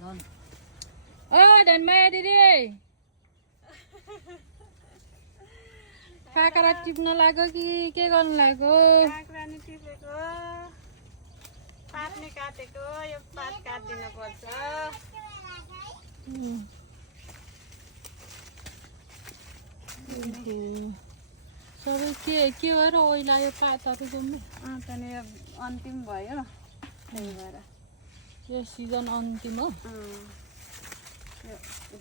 ओ धनमाया दिदी काँक्रा टिप्न लाग्यो कि के गर्नु लाग्यो? काँक्रा नि टिपेको पात नि काटेको यो पात काटिदिनु पर्छ। सबै के भएर ओइलायो पातहरू जम्मै? त्यहाँदेखि यो अन्तिम भयो त्यही भएर यो सिजन अन्तिम हो। यो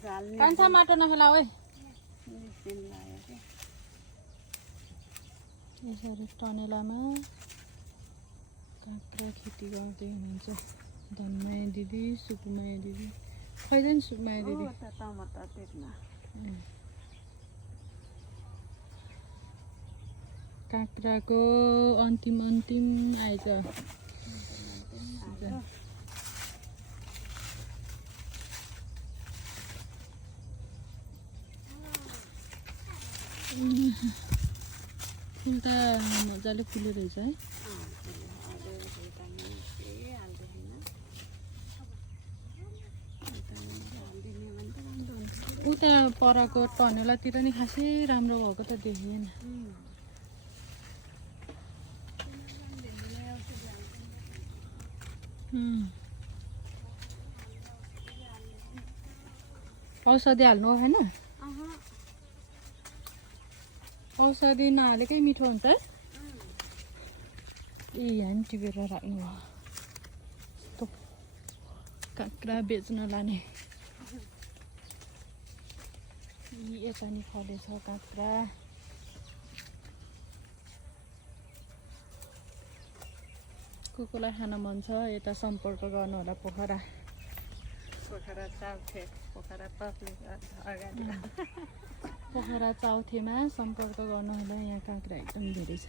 झाल्ने कान्छा माटो नखेला ओइ। दिन लाग्यो कि यसरी टनेलामा काँक्रा खेती गर्दै हुनुहुन्छ धनमाया दिदी सुकुमाया दिदी। खैदैन सुकुमाया दिदी? टमाटर टिप्न काँक्राको अन्तिम आएछ। फुल त मजाले फुल्यो रहेछ है। उता परको टनेलातिर नि खासै राम्रो भएको त देखिएन। औषधि हाल्नु होइन? औषधि नहालेकै मिठो हुन्छ है। यहाँ नि टिपेर राख्नु भयो। यस्तो काँक्रा बेच्न लाने। यता नि फलेछ काँक्रा। कोलाई खान मन छ यता सम्पर्क गर्नु होला। पोखरा चाउथे पोखरा पब्लिक अगाडि पोखरा चाउथेमा सम्पर्क गर्नु होला। यहाँ काँक्रा एकदम धेरै छ।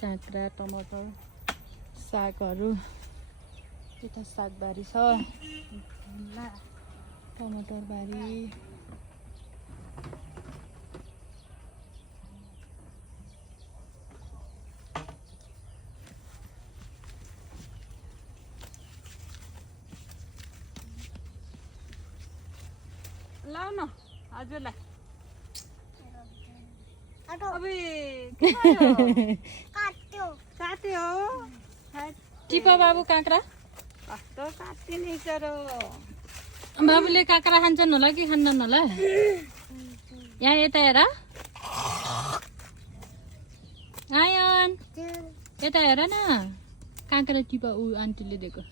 काँक्रा टमाटर सागहरू यता सागबारी छ। टमाटर बारी लाउ न हजुरलाई। काट्यो टिप बाबु काँक्रा। कस्तो काटिने चरो। बाबुले काँक्रा खान्छन् होला कि खान्नन् होला? यहाँ यता हेर आयन, यता हेर न काँक्रा टिप ऊ आन्टीले दिएको।